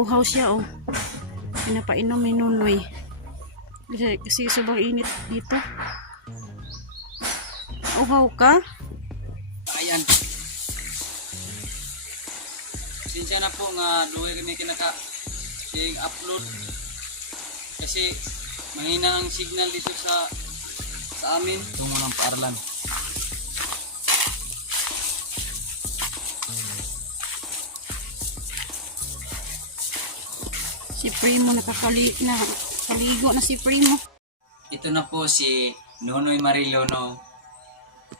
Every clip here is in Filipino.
nauuhaw siya oh. Pinapainom ni Nunoy. Kasi sobrang init dito. Uhaw ka? Ayan. Sinsya na po nga duwe kami upload kasi mahina ang signal dito sa amin. Tungo ng paaralan. Si Primo nakakaligo na si Primo. Ito na po si Nonoy Marilono.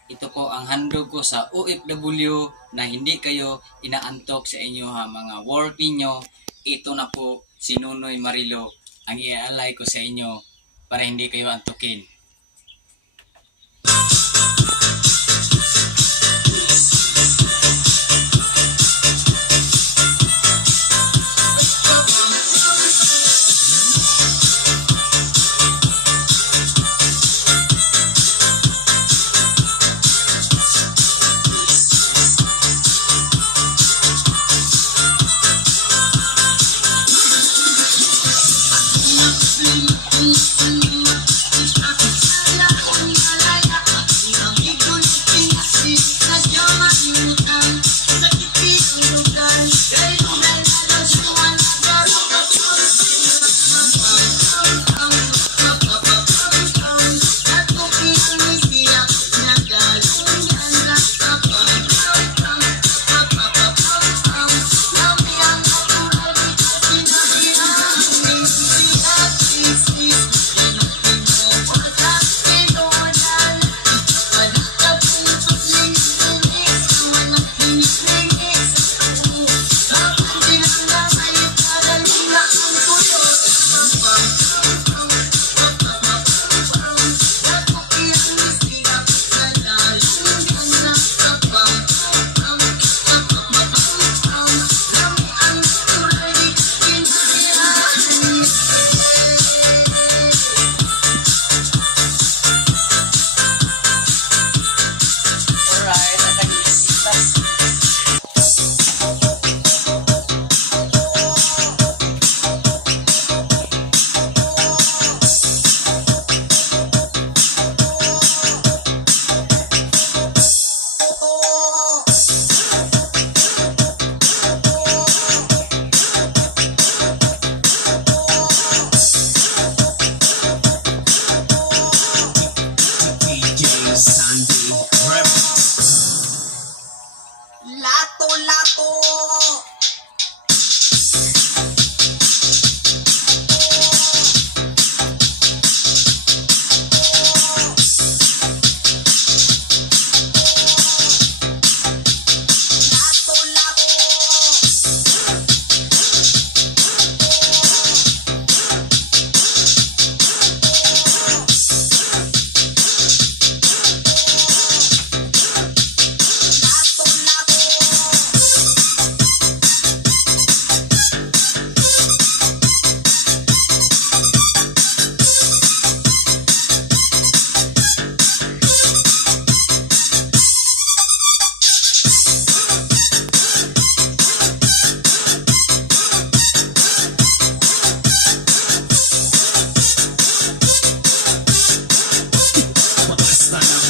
Ito po ang handog ko sa OFW na hindi kayo inaantok sa inyo mga work ninyo. Ito na po si Nonoy Marilo ang iaalay ko sa inyo para hindi kayo antukin.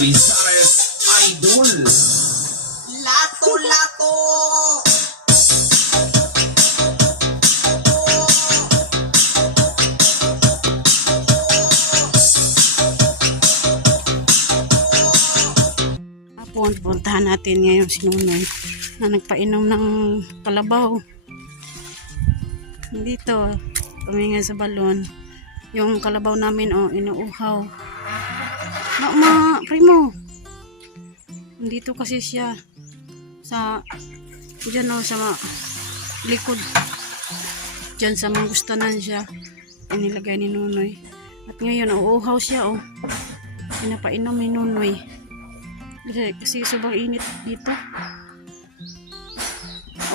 Visares Idol. Lato-lato. Puntahan natin ngayon si Nunoy na nagpainom ng kalabaw. Dito, tumingin sa balon. Yung kalabaw namin, inuuhaw. Primo. Dito kasi siya sa dyan sa likod. Dyan sa manggustanan siya. Inilagay ni Nunoy. At ngayon, uuhaw siya pinapainom ni Nunoy. Kasi sobrang init dito.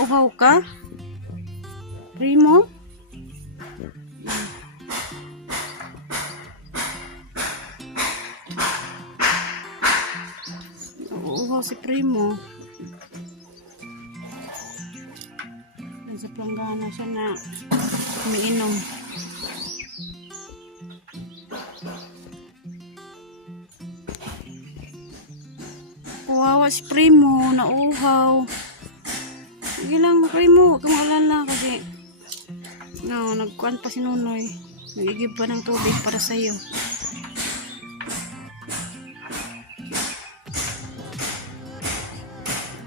Uhaw ka? Primo? Uhaw si Primo. Yan sa planggana. na siya na umiinom. Kawawa si Primo, nauhaw. Sige lang, Primo, huwag kang alala kasi no, nagkuhan pa si Nunoy. Nagigib pa ng tubig para sa'yo.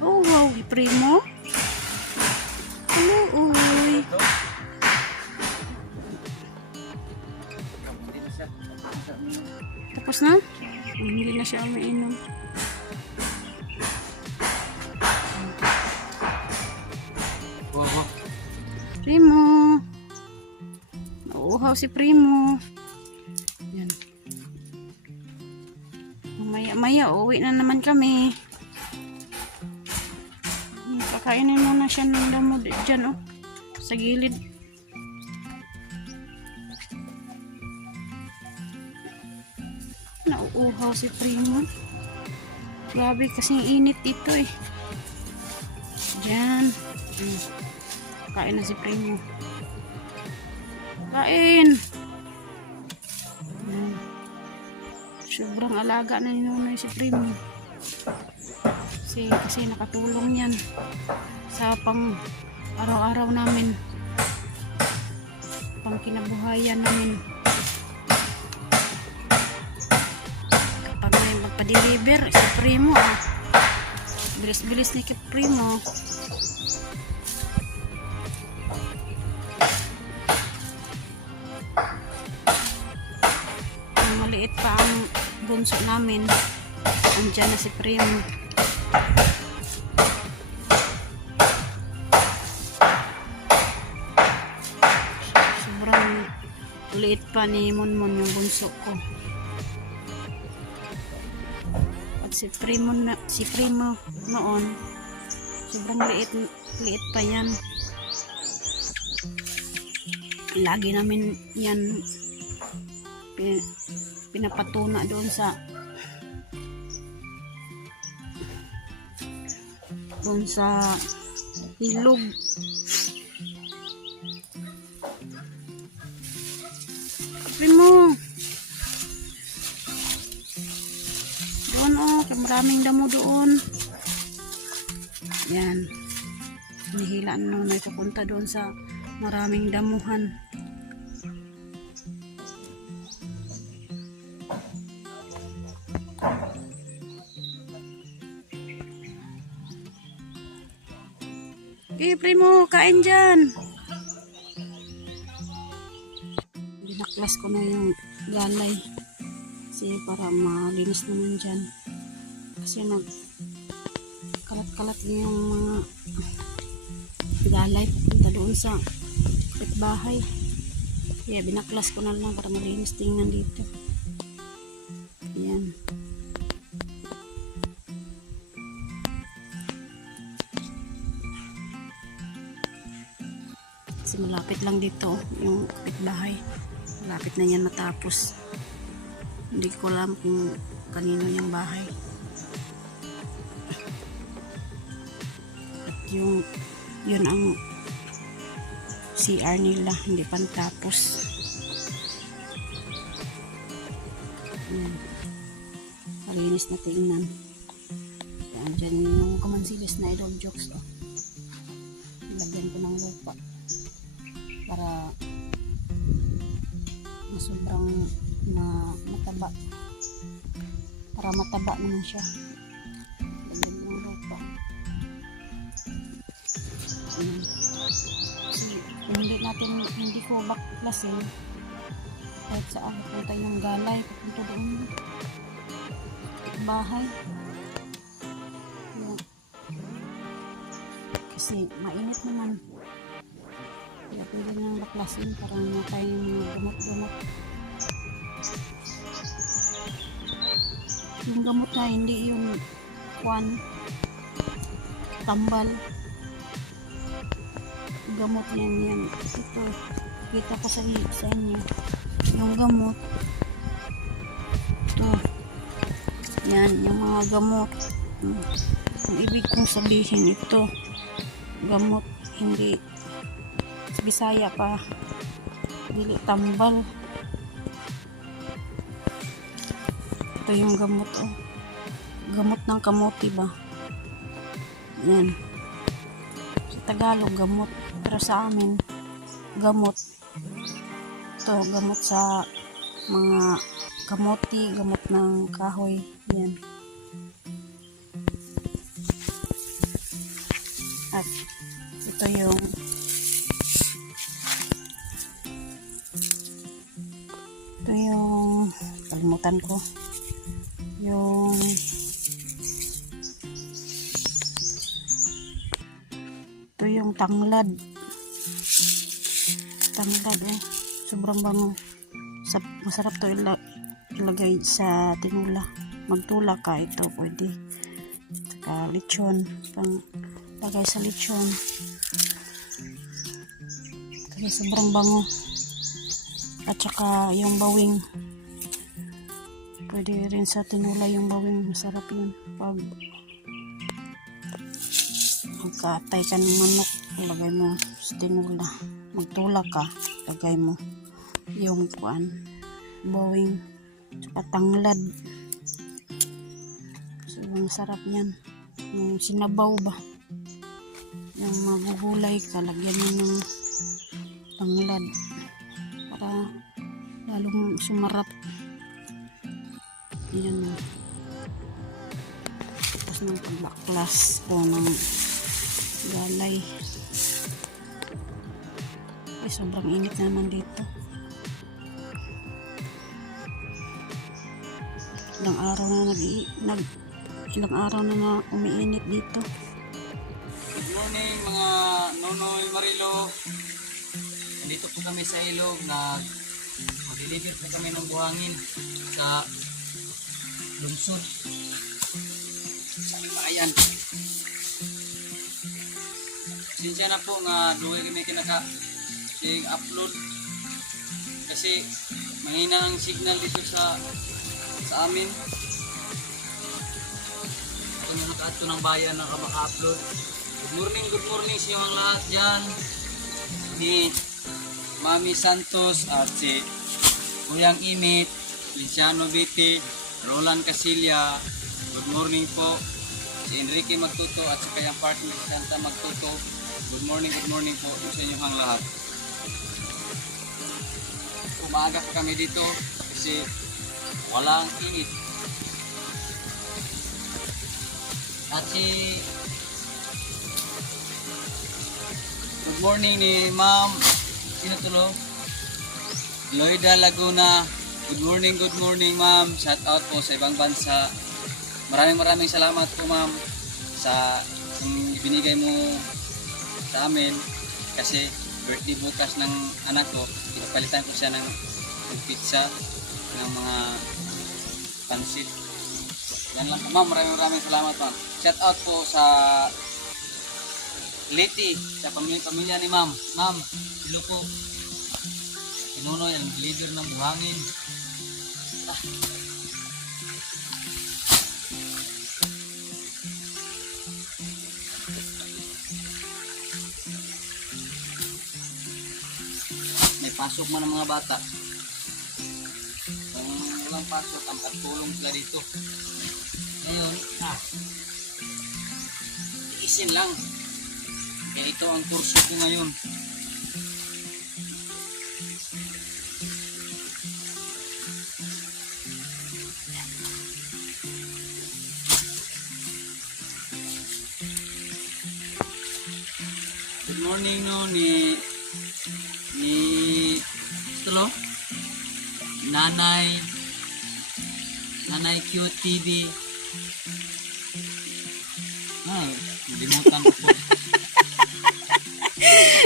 Oh, wow, si Primo. Hello, uy. Tapos na? Hindi na siya umiinom. Wow. Primo. Nauuhaw si Primo. Yan. Maya-maya, uwi na naman kami. Kakainin mo na siya ng damo dyan, oh. Sa gilid. Nauuhaw si Primo. Grabe kasing init dito, eh. Dyan. Kain na si Primo. Kain! Sobrang alaga na ni Nunoy si Primo. Kasi nakatulong yan sa pang araw-araw namin. Pang kinabuhayan namin. Kapag may magpa-deliver, si Primo, bilis-bilis ni kay Primo. Maliit pa ang bunso namin, andyan na si Primo. Sobrang liit pa ni Monmon yung bunso ko. At si Primo noon, sobrang liit pa yan. Lagi namin yan pinapatuna doon sa ilog. Primo, doon, oh, maraming damo doon. Yan, nihilaan mo na pupunta doon sa maraming damuhan. Okay, Primo, kain dyan. Binaklas ko na yung galay. Kasi para malinis naman dyan. Kasi kalat-kalat yung mga galay papunta doon sa bahay. Kaya binaklas ko na lang para malinis tingnan dito. Ayan. Kasi malapit lang dito yung kapitbahay. Malapit na yan matapos. Hindi ko alam kung kanino yung bahay. At yun ang CR nila, hindi pa natapos. Ayan. Malinis na tingnan. Ayan, dyan yung kamansilis na idol jokes. Oh. Lagyan ko ng lupa para sobrang mataba, para mataba naman siya. Lagyan ko ng lupa. Hindi ko baklasin kahit saan punta yung galay, pupunta doon bahay. Ayan. Kasi mainit naman. Kaya pwede nang baklasin para matay yung mga gamot-gamot. Yung gamot na hindi yung tambal. Gamot yan. Ito, kita ko sa inyo. Yung gamot. Ito. Yan, yung mga gamot. Ang ibig kong sabihin ito. Gamot, hindi Bisaya pa. Dili tambal. Ito yung gamot, oh. Gamot ng kamote ba? Yan. Sa Tagalog, gamot. Pero sa amin, gamot. Ito, gamot sa mga kamote, gamot ng kahoy. Yan. At ito yung kalimutan ko yung ito yung tanglad, eh. Sobrang bango. Masarap to ilagay sa tinula. Magtula ka, ito pwede. Saka lechon, pang lagay sa lechon kasi sobrang bango. At saka yung bawing, pwede rin sa tinula yung bawing. Masarap yun pag magkatay ka ng manok, lagay mo sa tinula. Magtula ka, lagay mo yung bawing saka tanglad. So masarap yan. Yung sinabaw ba, yung magugulay ka, lagyan mo ng tanglad para lalong sumarap. Yan. Tapos ng pagbaklas po ng galay. Ay, sobrang init naman dito. Ilang araw na umiinit dito. Good morning mga Nonoy Marilo. Dito po kami sa ilog, mag-deliver po kami ng buhangin sa lungsod sa aming bayan. Sinsya na po nga duwe kami upload kasi mahina ang signal dito sa amin. Ito na nakato ng bayan na maka-upload. Good morning sa inyong lahat dyan. Ni Mami Santos at si Kuyang Imit, Liciano Biti, Roland Casilia. Good morning po. Si Enrique Magtuto at si kayang partner si Santa Magtuto. Good morning po sa inyong lahat. Umaga pa kami dito kasi walang init. At good morning ni Ma'am, sino tulo? Loida Laguna. Good morning Ma'am. Shout out po sa ibang bansa. Maraming salamat po Ma'am sa ibinigay mo sa amin kasi birthday bukas ng anak ko. Ipapalitan ko siya ng pizza, ng mga pansit. Yan lang po Ma'am. Maraming salamat Ma'am. Shout out po sa Liti, sa pamilya ni Ma'am. Ma'am, hello po. Pinunoy ang leader ng buhangin. May pasok man ang mga bata. Kung walang pasok, ang patulong sila dito. Ngayon, iisin lang. Kaya ito ang kurso ko ngayon. Good morning no ni Tulo Nanay Cute TV. Limutan ko po.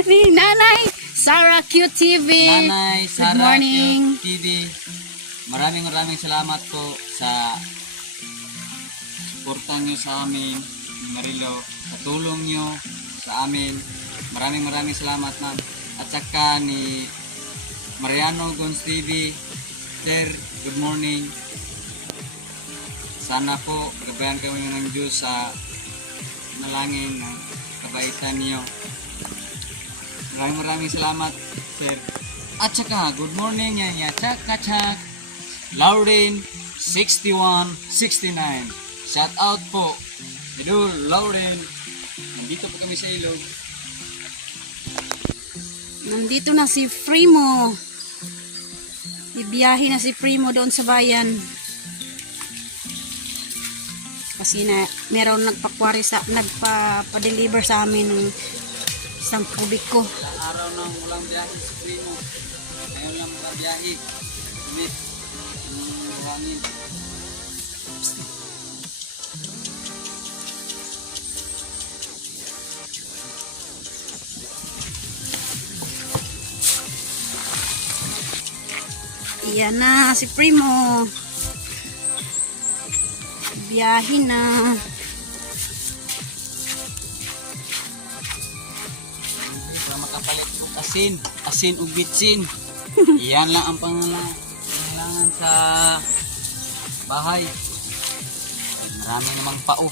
Ni Nanay Sarah Q TV. Nanay Sarah Good morning. Q TV. Maraming salamat po sa suporta nyo sa amin, Marilo, sa tulong nyo sa amin. Maraming salamat Ma'am. At saka ni Mariano Gons TV. Sir, good morning. Sana po pagkabayan kami ng Diyos sa nalangin ng kabaitan niyo. Maraming salamat, sir. At saka, good morning yan. Chak, kachak. Lauren, 6169. Shout out po. Idol, Lauren. Nandito po kami sa ilog. Nandito na si Primo. Ibiyahe na si Primo doon sa bayan. Kasi na meron nagpa-deliver sa amin ng isang kubiko. Ilang araw nang walang biyahe si Primo. Ngayon lang walang biyahe. Umit. Buhangin. Iyan na si Primo. Biyahe na. Para makapalit og asin ug bitsin. Iyan lang ang kailangan sa bahay. Marami namang pao.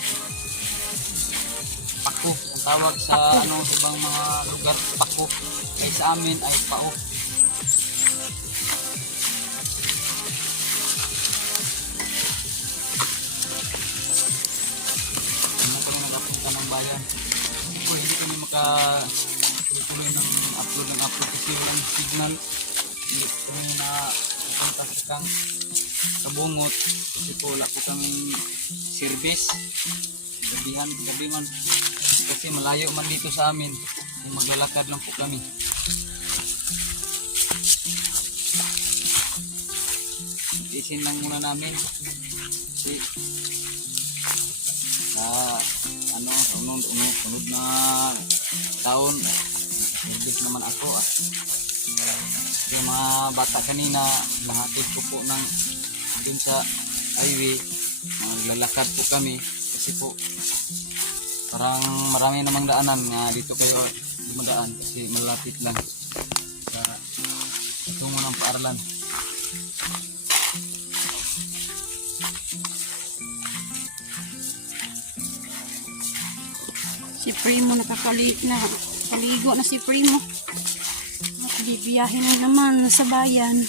Pako ang tawag sa sa ibang mga lugar, pako. Kaya sa amin ay pao. Bayan. O, hindi kami tuloy ng upload kasi walang signal. Hindi kami na pupunta sa kang kabungot kasi po wala po kaming service. Gabihan kasi malayo man dito sa amin. Kung maglalakad lang po kami. Isin lang muna namin kasi sunod na taon service naman ako at yung mga bata kanina nahatid ko po ng dun sa highway, maglalakad po kami kasi po parang marami namang daanan nga dito kayo dumadaan kasi malapit lang sa tungo ng paaralan. Si Primo nakakaligo na si Primo. At bibiyahe na naman sa bayan.